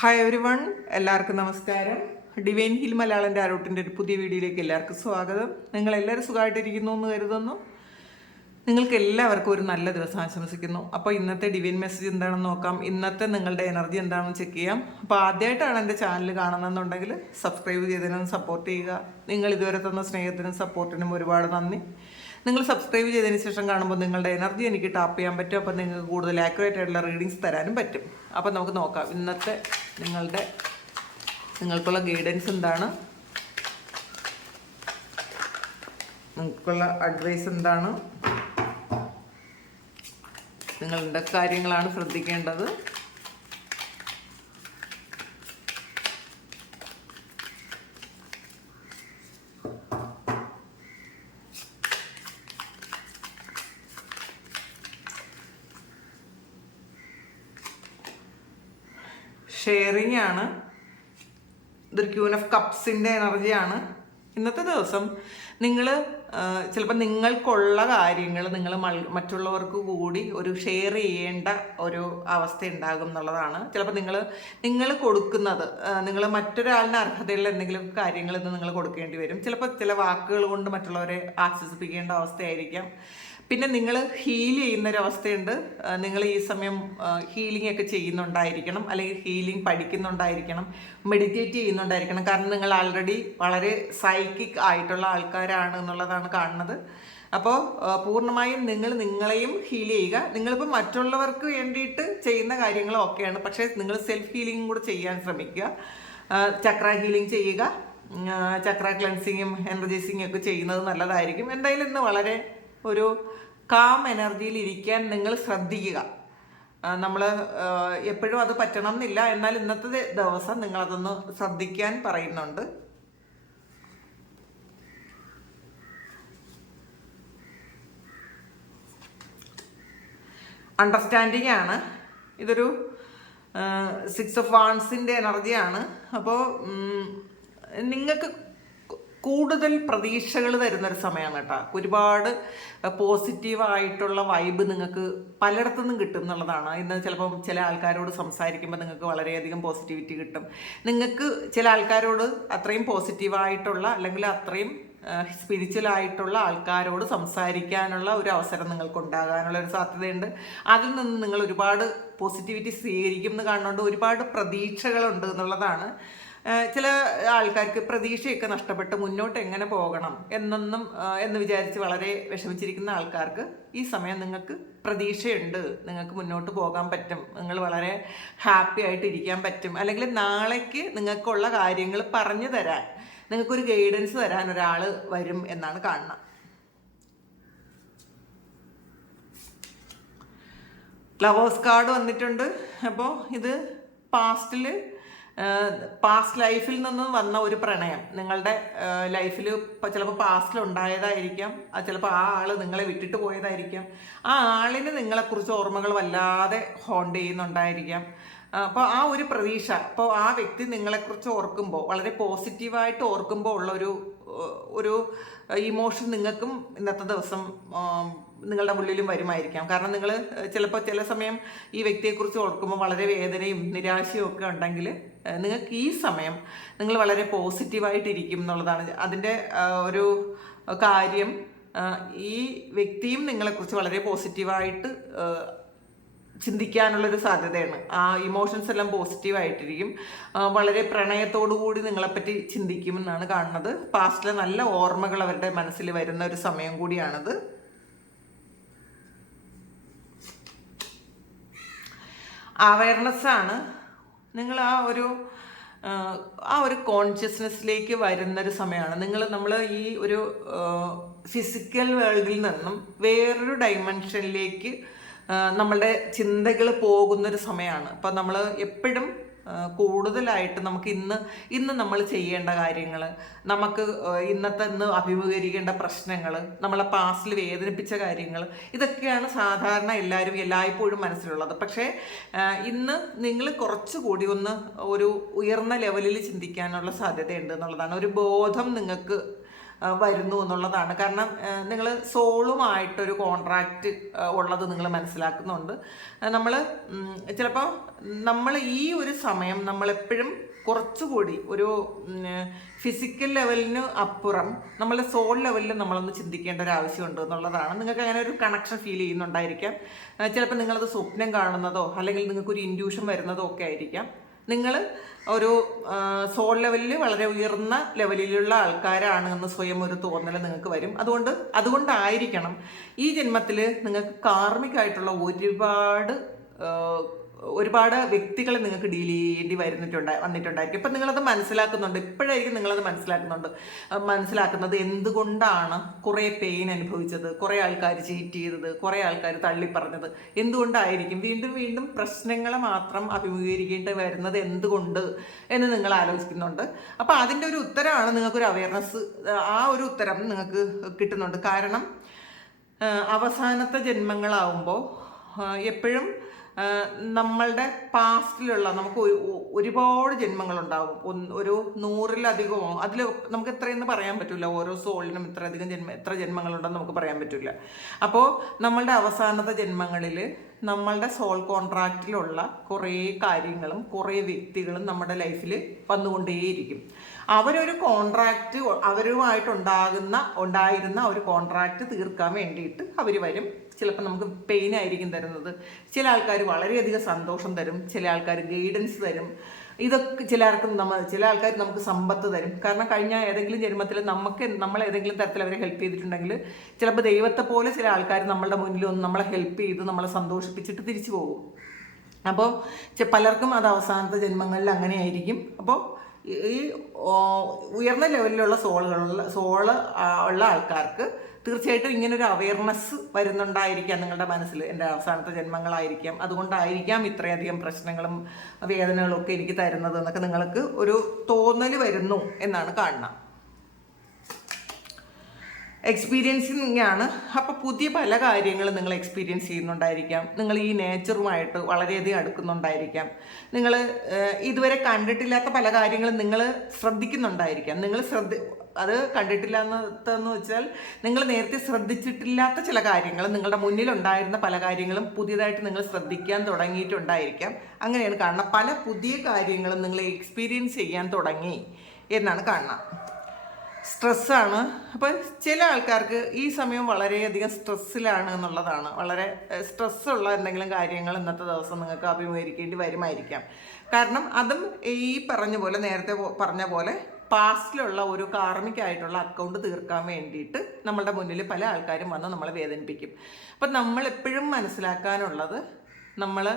Hi every one, എല്ലാവർക്കും നമസ്കാരം. Divine hill മലയാളൻ്റെ ആരോട്ടിൻ്റെ ഒരു പുതിയ വീഡിയോയിലേക്ക് എല്ലാവർക്കും സ്വാഗതം. നിങ്ങളെല്ലാവരും സുഖമായിട്ടിരിക്കുന്നു എന്ന് കരുതുന്നു. നിങ്ങൾക്ക് എല്ലാവർക്കും ഒരു നല്ല ദിവസം ആശംസിക്കുന്നു. അപ്പോൾ ഇന്നത്തെ ഡിവൈൻ മെസ്സേജ് എന്താണെന്ന് നോക്കാം. ഇന്നത്തെ നിങ്ങളുടെ എനർജി എന്താണെന്ന് ചെക്ക് ചെയ്യാം. അപ്പോൾ ആദ്യമായിട്ടാണ് എൻ്റെ ചാനൽ കാണുന്നതെന്നുണ്ടെങ്കിൽ സബ്സ്ക്രൈബ് ചെയ്തതിനും സപ്പോർട്ട് ചെയ്യുക. നിങ്ങൾ ഇതുവരെ തന്ന സ്നേഹത്തിനും സപ്പോർട്ടിനും ഒരുപാട് നന്ദി. നിങ്ങൾ സബ്സ്ക്രൈബ് ചെയ്തതിന് ശേഷം കാണുമ്പോൾ നിങ്ങളുടെ എനർജി എനിക്ക് ടാപ്പ് ചെയ്യാൻ പറ്റും. അപ്പോൾ നിങ്ങൾക്ക് കൂടുതൽ ആക്യുറേറ്റ് ആയിട്ടുള്ള റീഡിങ്സ് തരാനും പറ്റും. അപ്പോൾ നമുക്ക് നോക്കാം ഇന്നത്തെ നിങ്ങൾക്കുള്ള ഗൈഡൻസ് എന്താണ്, നിങ്ങൾക്കുള്ള അഡ്വൈസ് എന്താണ്, നിങ്ങളുടെ കാര്യങ്ങളാണ് ശ്രദ്ധിക്കേണ്ടത്. ഷെയറിങ് ആണ്. ഇതൊരു ക്യൂൻ ഓഫ് കപ്സിൻ്റെ എനർജിയാണ്. ഇന്നത്തെ ദിവസം നിങ്ങൾ ചിലപ്പോൾ നിങ്ങൾക്കുള്ള കാര്യങ്ങൾ നിങ്ങൾ മറ്റുള്ളവർക്ക് കൂടി ഒരു ഷെയർ ചെയ്യേണ്ട ഒരു അവസ്ഥ ഉണ്ടാകും എന്നുള്ളതാണ്. ചിലപ്പോൾ നിങ്ങൾ കൊടുക്കുന്നത് നിങ്ങൾ മറ്റൊരാളിന് അർഹതയുള്ള എന്തെങ്കിലും കാര്യങ്ങൾ ഇന്ന് നിങ്ങൾ കൊടുക്കേണ്ടി വരും. ചിലപ്പോൾ ചില വാക്കുകൾ കൊണ്ട് മറ്റുള്ളവരെ ആശ്വസിപ്പിക്കേണ്ട അവസ്ഥയായിരിക്കാം. പിന്നെ നിങ്ങൾ ഹീൽ ചെയ്യുന്നൊരവസ്ഥയുണ്ട്. നിങ്ങൾ ഈ സമയം ഹീലിംഗ് ഒക്കെ ചെയ്യുന്നുണ്ടായിരിക്കണം, അല്ലെങ്കിൽ ഹീലിംഗ് പഠിക്കുന്നുണ്ടായിരിക്കണം, മെഡിറ്റേറ്റ് ചെയ്യുന്നുണ്ടായിരിക്കണം. കാരണം നിങ്ങൾ ആൾറെഡി വളരെ സൈക്കിക് ആയിട്ടുള്ള ആൾക്കാരാണ് എന്നുള്ളതാണ് കാണുന്നത്. അപ്പോൾ പൂർണ്ണമായും നിങ്ങളെയും ഹീൽ ചെയ്യുക. നിങ്ങളിപ്പോൾ മറ്റുള്ളവർക്ക് വേണ്ടിയിട്ട് ചെയ്യുന്ന കാര്യങ്ങളും ഒക്കെയാണ്, പക്ഷേ നിങ്ങൾ സെൽഫ് ഹീലിംഗും കൂടെ ചെയ്യാൻ ശ്രമിക്കുക. ചക്ര ഹീലിംഗ് ചെയ്യുക, ചക്ര ക്ലെൻസിങ്ങും എനർജൈസിങ്ങും ഒക്കെ ചെയ്യുന്നത് നല്ലതായിരിക്കും. എന്തായാലും ഇന്ന് വളരെ ഒരു കാം എനർജിയിൽ ഇരിക്കാൻ നിങ്ങൾ ശ്രദ്ധിക്കുക. നമ്മൾ എപ്പോഴും അത് പറ്റണം എന്നില്ല, എന്നാൽ ഇന്നത്തെ ദിവസം നിങ്ങളതൊന്ന് ശ്രദ്ധിക്കാൻ പറയുന്നുണ്ട്. അണ്ടർസ്റ്റാൻഡിങ് ആണ്. ഇതൊരു 6 ഓഫ് വാൺസിൻ്റെ എനർജിയാണ്. അപ്പോൾ നിങ്ങൾക്ക് കൂടുതൽ പ്രതീക്ഷകൾ തരുന്നൊരു സമയമാണ് കേട്ടോ. ഒരുപാട് പോസിറ്റീവായിട്ടുള്ള വൈബ് നിങ്ങൾക്ക് പലയിടത്തുനിന്നും കിട്ടും എന്നുള്ളതാണ്. ഇന്ന് ചിലപ്പം ചില ആൾക്കാരോട് സംസാരിക്കുമ്പോൾ നിങ്ങൾക്ക് വളരെയധികം പോസിറ്റിവിറ്റി കിട്ടും. നിങ്ങൾക്ക് ചില ആൾക്കാരോട് അത്രയും പോസിറ്റീവായിട്ടുള്ള അല്ലെങ്കിൽ അത്രയും സ്പിരിച്വലായിട്ടുള്ള ആൾക്കാരോട് സംസാരിക്കാനുള്ള ഒരു അവസരം നിങ്ങൾക്ക് ഉണ്ടാകാനുള്ള ഒരു സാധ്യതയുണ്ട്. അതിൽ നിന്ന് നിങ്ങൾ ഒരുപാട് പോസിറ്റിവിറ്റി സ്വീകരിക്കും എന്ന് കാണുന്നുണ്ട്. ഒരുപാട് പ്രതീക്ഷകളുണ്ട് എന്നുള്ളതാണ്. ചില ആൾക്കാർക്ക് പ്രതീക്ഷയൊക്കെ നഷ്ടപ്പെട്ട് മുന്നോട്ട് എങ്ങനെ പോകണം എന്ന് വിചാരിച്ച് വളരെ വിഷമിച്ചിരിക്കുന്ന ആൾക്കാർക്ക് ഈ സമയം നിങ്ങൾക്ക് പ്രതീക്ഷയുണ്ട്. നിങ്ങൾക്ക് മുന്നോട്ട് പോകാൻ പറ്റും, നിങ്ങൾ വളരെ ഹാപ്പി ആയിട്ട് ഇരിക്കാൻ പറ്റും. അല്ലെങ്കിൽ നാളേക്ക് നിങ്ങൾക്കുള്ള കാര്യങ്ങൾ പറഞ്ഞു തരാൻ, നിങ്ങൾക്കൊരു ഗൈഡൻസ് തരാൻ ഒരാൾ വരും എന്നാണ് കാണുന്നത്. ലവേഴ്സ് കാർഡ് വന്നിട്ടുണ്ട്. അപ്പോൾ ഇത് പാസ്റ്റ് ലൈഫിൽ നിന്ന് വന്ന ഒരു പ്രണയം നിങ്ങളുടെ ലൈഫിൽ ചിലപ്പോൾ പാസ്റ്റിൽ ഉണ്ടായതായിരിക്കാം. ചിലപ്പോൾ ആ ആൾ നിങ്ങളെ വിട്ടിട്ട് പോയതായിരിക്കാം. ആ ആളിന് നിങ്ങളെക്കുറിച്ച് ഓർമ്മകൾ വല്ലാതെ ഹോണ്ട് ചെയ്യുന്നുണ്ടായിരിക്കാം. അപ്പോൾ ആ ഒരു പ്രതീക്ഷ, അപ്പോൾ ആ വ്യക്തി നിങ്ങളെക്കുറിച്ച് ഓർക്കുമ്പോൾ വളരെ പോസിറ്റീവായിട്ട് ഓർക്കുമ്പോൾ ഉള്ള ഒരു ഇമോഷൻ നിങ്ങൾക്കും ഇന്നത്തെ ദിവസം നിങ്ങളുടെ ഉള്ളിലും വരുമായിരിക്കാം. കാരണം നിങ്ങൾ ചിലപ്പോൾ ചില സമയം ഈ വ്യക്തിയെക്കുറിച്ച് ഓർക്കുമ്പോൾ വളരെ വേദനയും നിരാശയും ഒക്കെ ഉണ്ടെങ്കിൽ നിങ്ങൾക്ക് ഈ സമയം നിങ്ങൾ വളരെ പോസിറ്റീവായിട്ടിരിക്കും എന്നുള്ളതാണ് അതിൻ്റെ ഒരു കാര്യം. ഈ വ്യക്തിയും നിങ്ങളെക്കുറിച്ച് വളരെ പോസിറ്റീവായിട്ട് ചിന്തിക്കാനുള്ളൊരു സാധ്യതയാണ്. ആ ഇമോഷൻസ് എല്ലാം പോസിറ്റീവായിട്ടിരിക്കും. വളരെ പ്രണയത്തോടു കൂടി നിങ്ങളെപ്പറ്റി ചിന്തിക്കുമെന്നാണ് കാണുന്നത്. പാസ്റ്റിലെ നല്ല ഓർമ്മകൾ അവരുടെ മനസ്സിൽ വരുന്ന ഒരു സമയം കൂടിയാണിത്. അവയർനെസ് ആണ്. നിങ്ങൾ ആ ഒരു കോൺഷ്യസ്നെസ്സിലേക്ക് വരുന്നൊരു സമയമാണ്. നമ്മൾ ഈ ഒരു ഫിസിക്കൽ വേൾഡിൽ നിന്നും വേറൊരു ഡൈമെൻഷനിലേക്ക് നമ്മളുടെ ചിന്തകൾ പോകുന്നൊരു സമയമാണ്. അപ്പം നമ്മൾ എപ്പോഴും കൂടുതലായിട്ട് നമുക്ക് ഇന്ന് നമ്മൾ ചെയ്യേണ്ട കാര്യങ്ങൾ, നമുക്ക് ഇന്ന് അഭിമുഖീകരിക്കേണ്ട പ്രശ്നങ്ങൾ, നമ്മളെ പാസ്റ്റിൽ വേദനിപ്പിച്ച കാര്യങ്ങൾ, ഇതൊക്കെയാണ് സാധാരണ എല്ലാവരും എല്ലായ്പ്പോഴും മനസ്സിലുള്ളത്. പക്ഷേ ഇന്ന് നിങ്ങൾ കുറച്ചുകൂടി ഒരു ഉയർന്ന ലെവലിൽ ചിന്തിക്കാനുള്ള സാധ്യതയുണ്ട് എന്നുള്ളതാണ്. ഒരു ബോധം നിങ്ങൾക്ക് വരുന്നു എന്നുള്ളതാണ്. കാരണം നിങ്ങൾ സോളുമായിട്ടൊരു കോൺട്രാക്റ്റ് ഉള്ളത് നിങ്ങൾ മനസ്സിലാക്കുന്നുണ്ട്. നമ്മൾ ചിലപ്പോൾ നമ്മൾ ഈ ഒരു സമയം നമ്മളെപ്പോഴും കുറച്ചുകൂടി ഒരു ഫിസിക്കൽ ലെവലിന് അപ്പുറം നമ്മളുടെ സോൾ ലെവലിൽ നമ്മളൊന്ന് ചിന്തിക്കേണ്ട ഒരു ആവശ്യമുണ്ട് എന്നുള്ളതാണ്. നിങ്ങൾക്ക് അങ്ങനെ ഒരു കണക്ഷൻ ഫീൽ ചെയ്യുന്നുണ്ടായിരിക്കാം. ചിലപ്പോൾ നിങ്ങളത് സ്വപ്നം കാണുന്നതോ അല്ലെങ്കിൽ നിങ്ങൾക്കൊരു ഇൻഡ്യൂഷൻ വരുന്നതോ ഒക്കെ ആയിരിക്കാം. നിങ്ങൾ ഒരു സോൾ ലെവലിൽ വളരെ ഉയർന്ന ലെവലിലുള്ള ആൾക്കാരാണ് എന്ന് സ്വയം ഒരു തോന്നൽ നിങ്ങൾക്ക് വരും. അതുകൊണ്ടായിരിക്കണം ഈ ജന്മത്തിൽ നിങ്ങൾക്ക് കാർമികമായിട്ടുള്ള ഒരുപാട് വ്യക്തികളെ നിങ്ങൾക്ക് ഡീൽ ചെയ്യേണ്ടി വന്നിട്ടുണ്ടായിരിക്കും. ഇപ്പം നിങ്ങളത് മനസ്സിലാക്കുന്നുണ്ട്. ഇപ്പോഴായിരിക്കും നിങ്ങളത് മനസ്സിലാക്കുന്നത് എന്തുകൊണ്ടാണ് കുറേ പെയിൻ അനുഭവിച്ചത്, കുറേ ആൾക്കാർ ചീറ്റ് ചെയ്തത്, കുറേ ആൾക്കാർ തള്ളിപ്പറഞ്ഞത് എന്തുകൊണ്ടായിരിക്കും, വീണ്ടും വീണ്ടും പ്രശ്നങ്ങളെ മാത്രം അഭിമുഖീകരിക്കേണ്ടി വരുന്നത് എന്തുകൊണ്ട് എന്ന് നിങ്ങൾ ആലോചിക്കുന്നുണ്ട്. അപ്പോൾ അതിൻ്റെ ഒരു ഉത്തരമാണ് നിങ്ങൾക്കൊരു അവയർനെസ്, ആ ഒരു ഉത്തരം നിങ്ങൾക്ക് കിട്ടുന്നുണ്ട്. കാരണം അവസാനത്തെ ജന്മങ്ങളാവുമ്പോൾ എപ്പോഴും നമ്മളുടെ പാസ്റ്റിലുള്ള നമുക്ക് ഒരുപാട് ജന്മങ്ങളുണ്ടാകും. ഒരു 100-ലധികമോ അതിൽ നമുക്ക് എത്രയെന്ന് പറയാൻ പറ്റില്ല. ഓരോ സോളിനും എത്ര ജന്മങ്ങളുണ്ടെന്ന് നമുക്ക് പറയാൻ പറ്റില്ല. അപ്പോൾ നമ്മളുടെ അവസാനത്തെ ജന്മങ്ങളിൽ നമ്മളുടെ സോൾ കോൺട്രാക്റ്റിലുള്ള കുറേ കാര്യങ്ങളും കുറേ വ്യക്തികളും നമ്മുടെ ലൈഫിൽ വന്നുകൊണ്ടേയിരിക്കും. അവരൊരു കോൺട്രാക്റ്റ് ഉണ്ടായിരുന്ന ഒരു കോൺട്രാക്റ്റ് തീർക്കാൻ വേണ്ടിയിട്ട് അവർ വരും. ചിലപ്പോൾ നമുക്ക് പെയിൻ ആയിരിക്കും തരുന്നത്, ചില ആൾക്കാർ വളരെയധികം സന്തോഷം തരും, ചില ആൾക്കാർ ഗൈഡൻസ് തരും. ഇതൊക്കെ ചില ആൾക്കാർ നമുക്ക് സമ്പത്ത് തരും. കാരണം കഴിഞ്ഞ ഏതെങ്കിലും ജന്മത്തിൽ നമ്മൾ ഏതെങ്കിലും തരത്തിൽ അവരെ ഹെൽപ്പ് ചെയ്തിട്ടുണ്ടെങ്കിൽ ചിലപ്പോൾ ദൈവത്തെ പോലെ ചില ആൾക്കാർ നമ്മളുടെ മുന്നിൽ വന്ന് നമ്മളെ ഹെൽപ്പ് ചെയ്ത് നമ്മളെ സന്തോഷിപ്പിച്ചിട്ട് തിരിച്ചു പോകും. അപ്പോൾ പലർക്കും അത് അവസാനത്തെ ജന്മങ്ങളിൽ അങ്ങനെയായിരിക്കും. അപ്പോൾ ഈ ഉയർന്ന ലെവലിലുള്ള സോള് ഉള്ള ആൾക്കാർക്ക് തീർച്ചയായിട്ടും ഇങ്ങനൊരു അവയർനെസ് വരുന്നുണ്ടായിരിക്കാം നിങ്ങളുടെ മനസ്സിൽ. എൻ്റെ അവസാനത്തെ ജന്മങ്ങളായിരിക്കാം, അതുകൊണ്ടായിരിക്കാം ഇത്രയധികം പ്രശ്നങ്ങളും വേദനകളും ഒക്കെ എനിക്ക് തരുന്നത് എന്നൊക്കെ നിങ്ങൾക്ക് ഒരു തോന്നൽ വരുന്നു എന്നാണ് കാണുന്നത്. എക്സ്പീരിയൻസിങ് ആണ്. അപ്പോൾ പുതിയ പല കാര്യങ്ങളും നിങ്ങൾ എക്സ്പീരിയൻസ് ചെയ്യുന്നുണ്ടായിരിക്കാം. നിങ്ങൾ ഈ നേച്ചറുമായിട്ട് വളരെയധികം അടുക്കുന്നുണ്ടായിരിക്കാം. നിങ്ങൾ ഇതുവരെ കണ്ടിട്ടില്ലാത്ത പല കാര്യങ്ങളും നിങ്ങൾ ശ്രദ്ധിക്കുന്നുണ്ടായിരിക്കാം. അത് കണ്ടിട്ടില്ല എന്ന് വെച്ചാൽ നിങ്ങൾ നേരത്തെ ശ്രദ്ധിച്ചിട്ടില്ലാത്ത ചില കാര്യങ്ങൾ, നിങ്ങളുടെ മുന്നിലുണ്ടായിരുന്ന പല കാര്യങ്ങളും പുതിയതായിട്ട് നിങ്ങൾ ശ്രദ്ധിക്കാൻ തുടങ്ങിയിട്ടുണ്ടായിരിക്കാം. അങ്ങനെയാണ് കാണുന്നത്. പല പുതിയ കാര്യങ്ങളും നിങ്ങൾ എക്സ്പീരിയൻസ് ചെയ്യാൻ തുടങ്ങി എന്നാണ് കാണുന്നത്. സ്ട്രെസ്സാണ്. അപ്പോൾ ചില ആൾക്കാർക്ക് ഈ സമയം വളരെയധികം സ്ട്രെസ്സിലാണ് എന്നുള്ളതാണ്. വളരെ സ്ട്രെസ്സുള്ള എന്തെങ്കിലും കാര്യങ്ങൾ ഇന്നത്തെ ദിവസം നിങ്ങൾക്ക് അഭിമുഖീകരിക്കേണ്ടി വരുമായിരിക്കാം. കാരണം അതും ഈ നേരത്തെ പറഞ്ഞ പോലെ പാസ്റ്റിലുള്ള ഒരു കാർമികമായിട്ടുള്ള അക്കൗണ്ട് തീർക്കാൻ വേണ്ടിയിട്ട് നമ്മളുടെ മുന്നിൽ പല ആൾക്കാരും വന്ന് നമ്മളെ വേദനിപ്പിക്കും. അപ്പം നമ്മളെപ്പോഴും മനസ്സിലാക്കാനുള്ളത് നമ്മളെ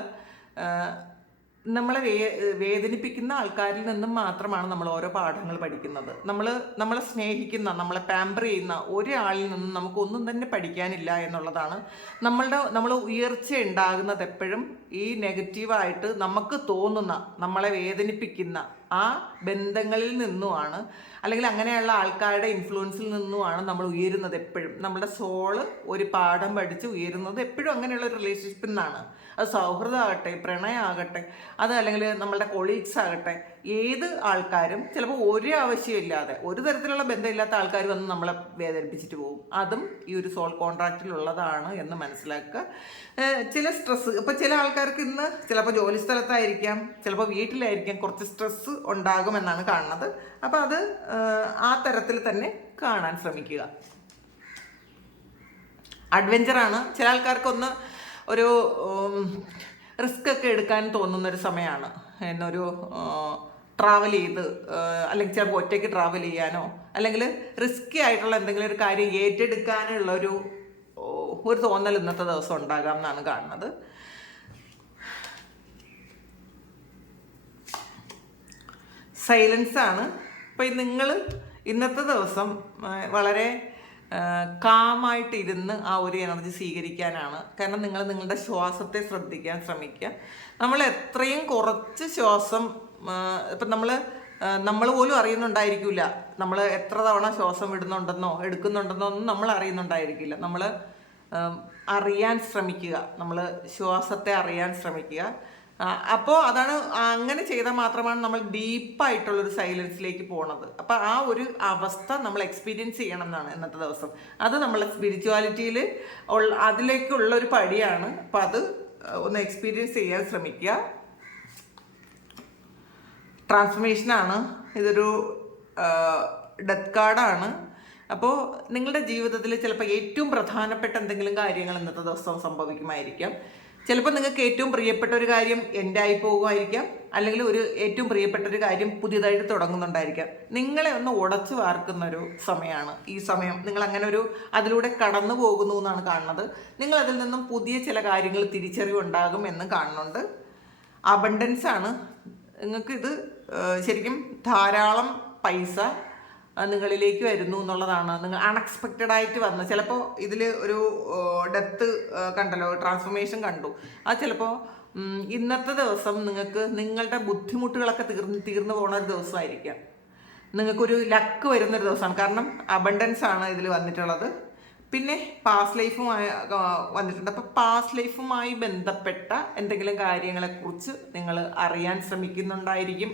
വേദനിപ്പിക്കുന്ന ആൾക്കാരിൽ നിന്നും മാത്രമാണ് നമ്മൾ ഓരോ പാഠങ്ങൾ പഠിക്കുന്നത്. നമ്മളെ സ്നേഹിക്കുന്ന, നമ്മളെ പാമ്പർ ചെയ്യുന്ന ഒരാളിൽ നിന്നും നമുക്കൊന്നും തന്നെ പഠിക്കാനില്ല എന്നുള്ളതാണ്. നമ്മൾ ഉയർച്ച ഉണ്ടാകുന്നത് എപ്പോഴും ഈ നെഗറ്റീവായിട്ട് നമുക്ക് തോന്നുന്ന, നമ്മളെ വേദനിപ്പിക്കുന്ന ആ ബന്ധങ്ങളിൽ നിന്നുമാണ്, അല്ലെങ്കിൽ അങ്ങനെയുള്ള ആൾക്കാരുടെ ഇൻഫ്ലുവൻസിൽ നിന്നുമാണ് നമ്മൾ ഉയരുന്നത്. എപ്പോഴും നമ്മുടെ സോള് ഒരു പാഠം പഠിച്ച് ഉയരുന്നത് എപ്പോഴും അങ്ങനെയുള്ള ഒരു റിലേഷൻഷിപ്പിൽ നിന്നാണ്. അത് സൗഹൃദമാകട്ടെ, പ്രണയമാകട്ടെ, അത് അല്ലെങ്കിൽ നമ്മളുടെ കൊളീഗ്സ് ആകട്ടെ, ഏത് ആൾക്കാരും ചിലപ്പോൾ ഒരു ആവശ്യമില്ലാതെ, ഒരു തരത്തിലുള്ള ബന്ധമില്ലാത്ത ആൾക്കാർ വന്ന് നമ്മളെ വേദനിപ്പിച്ചിട്ട് പോകും. അതും ഈ ഒരു സോൾ കോൺട്രാക്റ്റിലുള്ളതാണ് എന്ന് മനസ്സിലാക്കുക. ചില സ്ട്രെസ്സ്, ഇപ്പോൾ ചില ആൾക്കാർക്ക് ഇന്ന് ചിലപ്പോൾ ജോലി സ്ഥലത്തായിരിക്കാം, ചിലപ്പോൾ വീട്ടിലായിരിക്കാം, കുറച്ച് സ്ട്രെസ്സ് ഉണ്ടാകുമെന്നാണ് കാണുന്നത്. അപ്പോൾ അത് ആ തരത്തിൽ തന്നെ കാണാൻ ശ്രമിക്കുക. അഡ്വഞ്ചറാണ്. ചില ആൾക്കാർക്കൊന്ന് ഒരു റിസ്ക് ഒക്കെ എടുക്കാൻ തോന്നുന്നൊരു സമയമാണ്. എന്നൊരു ട്രാവൽ ചെയ്ത്, അല്ലെങ്കിൽ ചിലപ്പോൾ ഒറ്റയ്ക്ക് ട്രാവൽ ചെയ്യാനോ, അല്ലെങ്കിൽ റിസ്കി ആയിട്ടുള്ള എന്തെങ്കിലും ഒരു കാര്യം ഏറ്റെടുക്കാനുള്ള ഒരു തോന്നൽ ഇന്നത്തെ ദിവസം ഉണ്ടാകാം എന്നാണ് കാണുന്നത്. സൈലൻസ് ആണ്. അപ്പം നിങ്ങൾ ഇന്നത്തെ ദിവസം വളരെ കാമായിട്ടിരുന്ന് ആ ഒരു എനർജി സ്വീകരിക്കാനാണ്. കാരണം നിങ്ങൾ നിങ്ങളുടെ ശ്വാസത്തെ ശ്രദ്ധിക്കാൻ ശ്രമിക്കുക. നമ്മൾ എത്രയും കുറച്ച് ശ്വാസം, ഇപ്പം നമ്മൾ പോലും അറിയുന്നുണ്ടായിരിക്കില്ല നമ്മൾ എത്ര തവണ ശ്വാസം വിടുന്നുണ്ടെന്നോ എടുക്കുന്നുണ്ടെന്നോ ഒന്നും നമ്മൾ അറിയുന്നുണ്ടായിരിക്കില്ല. നമ്മൾ അറിയാൻ ശ്രമിക്കുക, നമ്മൾ ശ്വാസത്തെ അറിയാൻ ശ്രമിക്കുക. അപ്പോൾ അതാണ്, അങ്ങനെ ചെയ്താൽ മാത്രമാണ് നമ്മൾ ഡീപ്പായിട്ടുള്ളൊരു സൈലൻസിലേക്ക് പോണത്. അപ്പോൾ ആ ഒരു അവസ്ഥ നമ്മൾ എക്സ്പീരിയൻസ് ചെയ്യണം എന്നാണ് ഇന്നത്തെ ദിവസം. അത് നമ്മളെ സ്പിരിച്വാലിറ്റിയിൽ അതിലേക്കുള്ള ഒരു പടിയാണ്. അപ്പം അത് ഒന്ന് എക്സ്പീരിയൻസ് ചെയ്യാൻ ശ്രമിക്കുക. ട്രാൻസ്ഫർമേഷനാണ്, ഇതൊരു ഡെത്ത് കാർഡാണ്. അപ്പോൾ നിങ്ങളുടെ ജീവിതത്തിൽ ചിലപ്പോൾ ഏറ്റവും പ്രധാനപ്പെട്ട എന്തെങ്കിലും കാര്യങ്ങൾ ഇന്നത്തെ ദിവസം സംഭവിക്കുമായിരിക്കാം. ചിലപ്പോൾ നിങ്ങൾക്ക് ഏറ്റവും പ്രിയപ്പെട്ട ഒരു കാര്യം എൻഡായി പോകുമായിരിക്കാം, അല്ലെങ്കിൽ ഏറ്റവും പ്രിയപ്പെട്ട ഒരു കാര്യം പുതിയതായിട്ട് തുടങ്ങുന്നുണ്ടായിരിക്കാം. നിങ്ങളെ ഒന്ന് ഉടച്ചു വാർക്കുന്നൊരു സമയമാണ് ഈ സമയം. നിങ്ങൾ അങ്ങനെ അതിലൂടെ കടന്നു പോകുന്നു എന്നാണ് കാണുന്നത്. നിങ്ങൾ അതിൽ നിന്നും പുതിയ ചില കാര്യങ്ങൾ തിരിച്ചറിവുണ്ടാകും എന്ന് കാണുന്നുണ്ട്. അബണ്ടൻസ് ആണ് നിങ്ങൾക്കിത്. ശരിക്കും ധാരാളം പൈസ നിങ്ങളിലേക്ക് വരുന്നു എന്നുള്ളതാണ്. നിങ്ങൾ അൺഎക്സ്പെക്റ്റഡ് ആയിട്ട് വന്ന്, ചിലപ്പോൾ ഇതിൽ ഒരു ഡെത്ത് കണ്ടല്ലോ, ട്രാൻസ്ഫോർമേഷൻ കണ്ടു. അത് ചിലപ്പോൾ ഇന്നത്തെ ദിവസം നിങ്ങൾക്ക് നിങ്ങളുടെ ബുദ്ധിമുട്ടുകളൊക്കെ തീർന്നു പോകുന്ന ഒരു ദിവസമായിരിക്കാം. നിങ്ങൾക്കൊരു ലക്ക് വരുന്നൊരു ദിവസമാണ്. കാരണം അബണ്ടൻസ് ആണ് ഇതിൽ വന്നിട്ടുള്ളത്. പിന്നെ പാസ്റ്റ് ലൈഫുമായി വന്നിട്ടുണ്ട്. അപ്പോൾ പാസ്റ്റ് ലൈഫുമായി ബന്ധപ്പെട്ട എന്തെങ്കിലും കാര്യങ്ങളെക്കുറിച്ച് നിങ്ങൾ അറിയാൻ ശ്രമിക്കുന്നുണ്ടായിരിക്കും.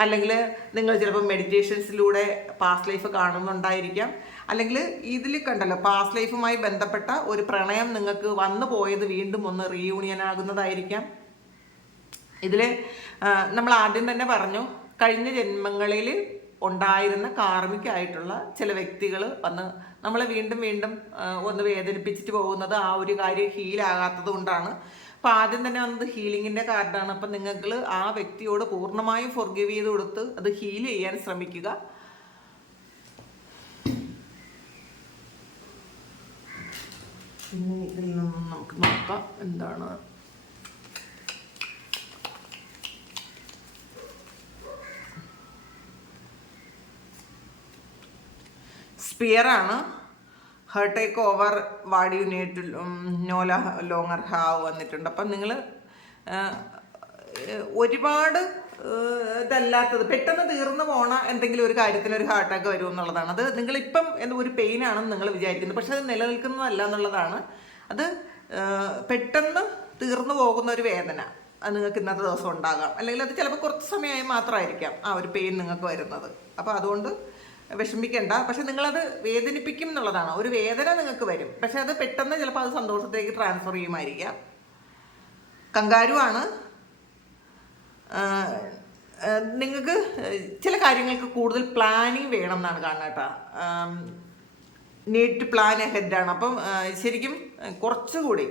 അല്ലെങ്കിൽ നിങ്ങൾ ചിലപ്പോൾ മെഡിറ്റേഷൻസിലൂടെ പാസ്റ്റ് ലൈഫ് കാണുന്നുണ്ടായിരിക്കാം. അല്ലെങ്കിൽ ഇതിൽ കണ്ടല്ലോ, പാസ്റ്റ് ലൈഫുമായി ബന്ധപ്പെട്ട ഒരു പ്രണയം നിങ്ങൾക്ക് വന്നു പോയത് വീണ്ടും ഒന്ന് റീയൂണിയൻ ആകുന്നതായിരിക്കാം. ഇതിൽ നമ്മൾ ആദ്യം തന്നെ പറഞ്ഞു, കഴിഞ്ഞ ജന്മങ്ങളിൽ ഉണ്ടായിരുന്ന കാർമികമായിട്ടുള്ള ചില വ്യക്തികൾ വന്ന് നമ്മളെ വീണ്ടും വീണ്ടും ഒന്ന് വേദനിപ്പിച്ചിട്ട് പോകുന്നത് ആ ഒരു കാര്യം ഹീലാകാത്തത് കൊണ്ടാണ്. അപ്പോൾ ആദ്യം തന്നെ വന്നത് ഹീലിങ്ങിൻ്റെ കാർഡാണ്. അപ്പം നിങ്ങൾ ആ വ്യക്തിയോട് പൂർണ്ണമായും ഫോർഗീവ് ചെയ്ത് കൊടുത്ത് അത് ഹീൽ ചെയ്യാൻ ശ്രമിക്കുക. പിന്നെ ഇതിൽ നിന്നും നമുക്ക് നോക്കാം എന്താണ്. സ്പിയറാണ്. Her take over what you need to no longer have വന്നിട്ടുണ്ട്. അപ്പം നിങ്ങൾ ഒരുപാട് ഇതല്ലാത്തത് പെട്ടെന്ന് തീർന്നു പോണ എന്തെങ്കിലും ഒരു കാര്യത്തിന് ഒരു ഹാർട്ട് അറ്റാക്ക് വരും എന്നുള്ളതാണ്. അത് നിങ്ങളിപ്പം ഒരു പെയിൻ ആണെന്ന് നിങ്ങൾ വിചാരിക്കുന്നു, പക്ഷെ അത് നിലനിൽക്കുന്നതല്ല എന്നുള്ളതാണ്. അത് പെട്ടെന്ന് തീർന്നു പോകുന്ന ഒരു വേദന അത് നിങ്ങൾക്ക് ഇന്നത്തെ ദിവസം ഉണ്ടാകാം. അല്ലെങ്കിൽ അത് ചിലപ്പോൾ കുറച്ച് സമയമായി മാത്രമായിരിക്കാം ആ ഒരു പെയിൻ നിങ്ങൾക്ക് വരുന്നത്. അപ്പോൾ അതുകൊണ്ട് വിഷമിക്കേണ്ട. പക്ഷെ നിങ്ങളത് വേദനിപ്പിക്കും എന്നുള്ളതാണ്. ഒരു വേദന നിങ്ങൾക്ക് വരും, പക്ഷെ അത് പെട്ടെന്ന് ചിലപ്പോൾ അത് സന്തോഷത്തേക്ക് ട്രാൻസ്ഫർ ചെയ്യുമായിരിക്കാം. കങ്കാരുവാണ്. നിങ്ങൾക്ക് ചില കാര്യങ്ങൾക്ക് കൂടുതൽ പ്ലാനിങ് വേണം എന്നാണ് കാണുന്നത് കേട്ടോ. നീഡ് ടു പ്ലാൻ ഹെഡാണ്. അപ്പം ശരിക്കും കുറച്ചുകൂടി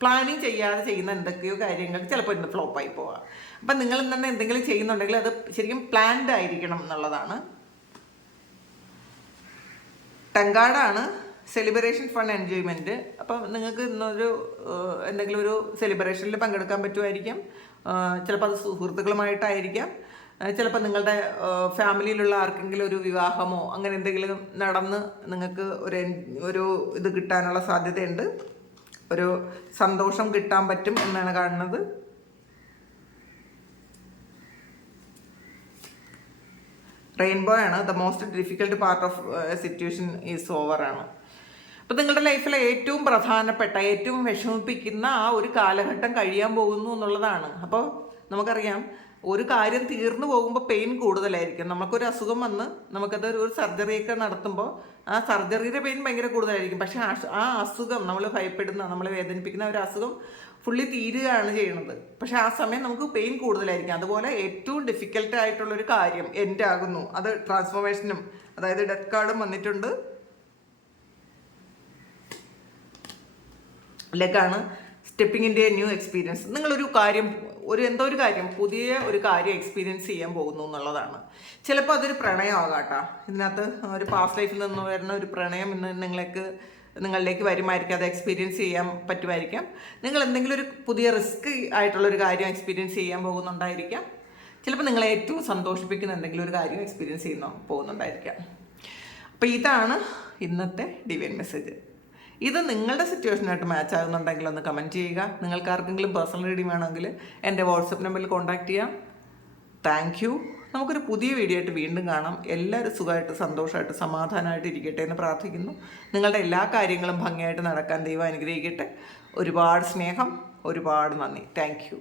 പ്ലാനിങ് ചെയ്യാതെ ചെയ്യുന്ന എന്തൊക്കെയോ കാര്യങ്ങൾ ചിലപ്പോൾ ഇന്ന് ഫ്ലോപ്പായി പോവാം. അപ്പം നിങ്ങൾ തന്നെ എന്തെങ്കിലും ചെയ്യുന്നുണ്ടെങ്കിൽ അത് ശരിക്കും പ്ലാൻഡ് ആയിരിക്കണം എന്നുള്ളതാണ്. ടങ്കാർഡാണ്. Celebration fun enjoyment. അപ്പം നിങ്ങൾക്ക് ഇന്നൊരു എന്തെങ്കിലും ഒരു സെലിബ്രേഷനിൽ പങ്കെടുക്കാൻ പറ്റുമായിരിക്കും. ചിലപ്പോൾ അത് സുഹൃത്തുക്കളുമായിട്ടായിരിക്കാം. ചിലപ്പോൾ നിങ്ങളുടെ ഫാമിലിയിലുള്ള ആർക്കെങ്കിലും ഒരു വിവാഹമോ അങ്ങനെ എന്തെങ്കിലും നടന്ന് നിങ്ങൾക്ക് ഒരു ഇത് കിട്ടാനുള്ള സാധ്യതയുണ്ട്. ഒരു സന്തോഷം കിട്ടാൻ പറ്റും എന്നാണ് കാണുന്നത്. റെയിൻബോ ആണ്. The most difficult part of situation is over ആണ്. അപ്പോൾ നിങ്ങളുടെ ലൈഫിലെ ഏറ്റവും പ്രധാനപ്പെട്ട, ഏറ്റവും വിഷമിപ്പിക്കുന്ന ആ ഒരു കാലഘട്ടം കഴിയാൻ പോകുന്നു എന്നുള്ളതാണ്. അപ്പോൾ നമുക്കറിയാം, ഒരു കാര്യം തീർന്നു പോകുമ്പോൾ പെയിൻ കൂടുതലായിരിക്കും. നമുക്കൊരു അസുഖം വന്ന് നമുക്കത് ഒരു സർജറിയൊക്കെ നടത്തുമ്പോൾ ആ സർജറിയുടെ പെയിൻ ഭയങ്കര കൂടുതലായിരിക്കും. പക്ഷേ ആ അസുഖം, നമ്മൾ ഭയപ്പെടുന്ന, നമ്മളെ വേദനിപ്പിക്കുന്ന ഒരു അസുഖം ഫുള്ളി തീരുകയാണ് ചെയ്യുന്നത്. പക്ഷെ ആ സമയം നമുക്ക് പെയിൻ കൂടുതലായിരിക്കും. അതുപോലെ ഏറ്റവും ഡിഫിക്കൽട്ടായിട്ടുള്ളൊരു കാര്യം എൻഡ് ആകുന്നു. അത് ട്രാൻസ്ഫോർമേഷനും, അതായത് ഡെത്ത് കാർഡും വന്നിട്ടുണ്ട്. ലെഗാണ്. Stepping in a new experience. നിങ്ങളൊരു കാര്യം, പുതിയ ഒരു കാര്യം എക്സ്പീരിയൻസ് ചെയ്യാൻ പോകുന്നു എന്നുള്ളതാണ്. ചിലപ്പോൾ അതൊരു പ്രണയമാകാം കേട്ടോ. ഇതിനകത്ത് ഒരു പാസ്റ്റ് ലൈഫിൽ നിന്ന് വരുന്ന ഒരു പ്രണയം ഇന്ന് നിങ്ങളിലേക്ക് വരുമായിരിക്കും. അത് എക്സ്പീരിയൻസ് ചെയ്യാൻ പറ്റുമായിരിക്കാം. നിങ്ങൾ എന്തെങ്കിലും ഒരു പുതിയ റിസ്ക് ആയിട്ടുള്ളൊരു കാര്യം എക്സ്പീരിയൻസ് ചെയ്യാൻ പോകുന്നുണ്ടായിരിക്കാം. ചിലപ്പോൾ നിങ്ങളെ ഏറ്റവും സന്തോഷിപ്പിക്കുന്ന എന്തെങ്കിലും ഒരു കാര്യം എക്സ്പീരിയൻസ് പോകുന്നുണ്ടായിരിക്കാം. അപ്പോൾ ഇതാണ് ഇന്നത്തെ ഡിവൈൻ മെസ്സേജ്. ഇത് നിങ്ങളുടെ സിറ്റുവേഷനായിട്ട് മാച്ച് ആകുന്നുണ്ടെങ്കിൽ ഒന്ന് കമൻറ്റ് ചെയ്യുക. നിങ്ങൾക്ക് ആർക്കെങ്കിലും പേഴ്സണൽ റീഡിംഗ് വേണമെങ്കിൽ എൻ്റെ വാട്സപ്പ് നമ്പറിൽ കോൺടാക്റ്റ് ചെയ്യാം. Thank you. നമുക്കൊരു പുതിയ വീഡിയോ ആയിട്ട് വീണ്ടും കാണാം. എല്ലാവരും സുഖമായിട്ട്, സന്തോഷമായിട്ട്, സമാധാനമായിട്ട് ഇരിക്കട്ടെ എന്ന് പ്രാർത്ഥിക്കുന്നു. നിങ്ങളുടെ എല്ലാ കാര്യങ്ങളും ഭംഗിയായിട്ട് നടക്കാൻ ദൈവം അനുഗ്രഹിക്കട്ടെ. ഒരുപാട് സ്നേഹം, ഒരുപാട് നന്ദി. Thank you.